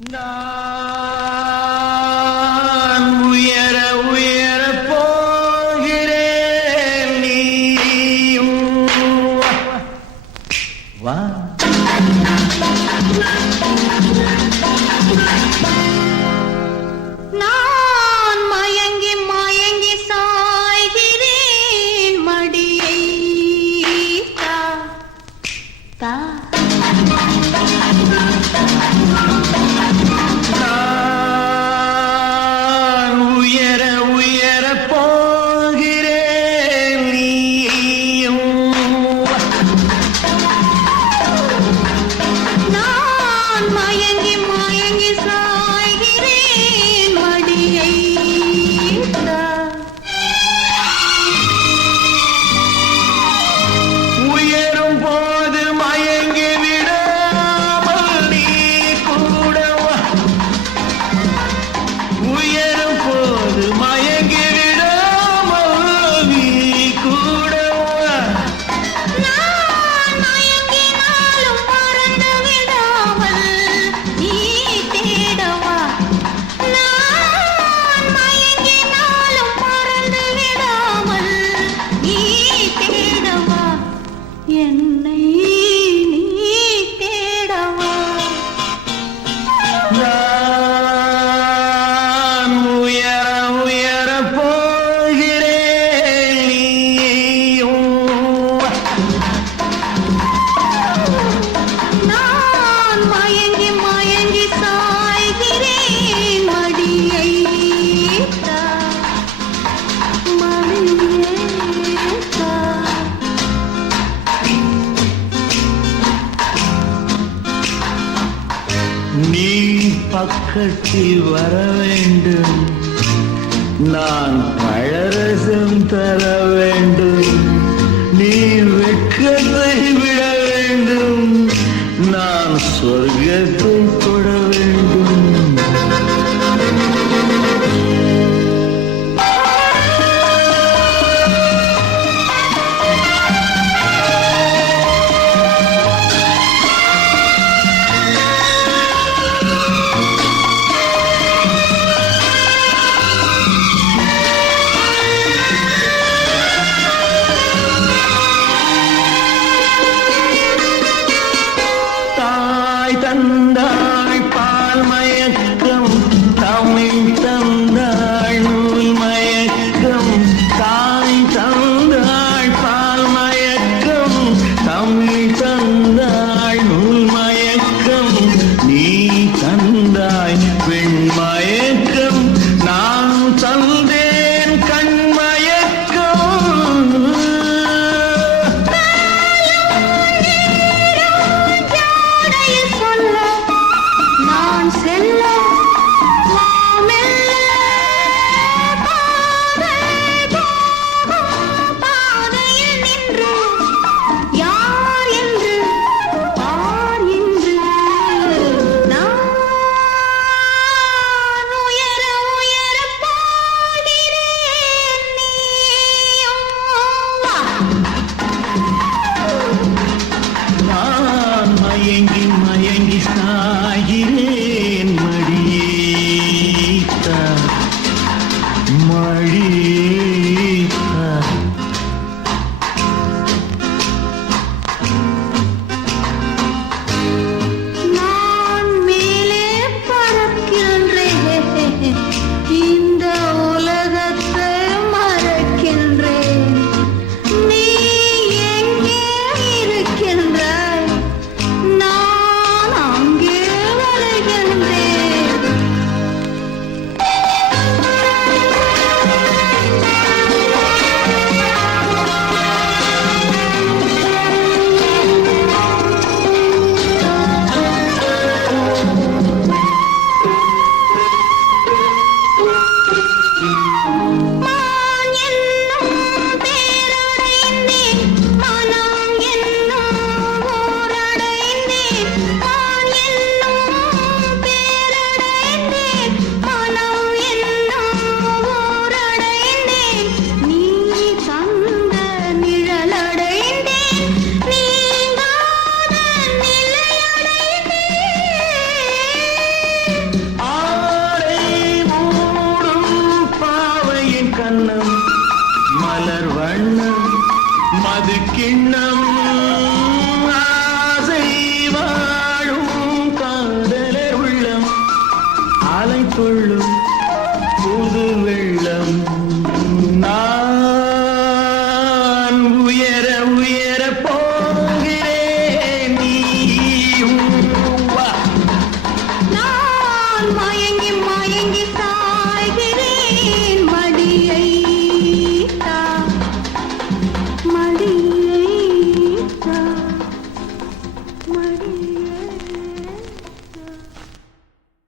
நான் உயர உயர போகிறேன் நீயும் வா. நான் மயங்கி மயங்கி சாய்கிறேன் மடியை தா தா. நான் உயர உயர போகிறேன் நீயும் நான் மயங்கி மயங்கி சாய்கிறேன் மடியை தா. உயரும் போது மயங்கி விடாமல் நீ கூட வா. உயரும் போது மயங்கி விடாமல் நீ கூட வா. நான் மயங்கினாலும் மறந்து விடாமல் நீ தேடவா. நான் மயங்கினாலும் மறந்து விடாமல் நீ தேடவா. என்னை நீ தேடவா. நான் உயர உயர போகிறேன் நீயும் நான் மயங்கி மயங்கி சாய்கிறேன் மடியை தா மடியை தா. நீ பக்கத்தில் வர வேண்டும், நான் பழரசம் தர வேண்டும். நீ வெட்கத்தை விட வேண்டும், நான் சொர்க்கத்தை தொட வேண்டும். கிண்ணம் ஆசை வாழும் காதலர் உள்ளம் அலை கொள்ளும் புது வெள்ளம் நான் உயர உயர போ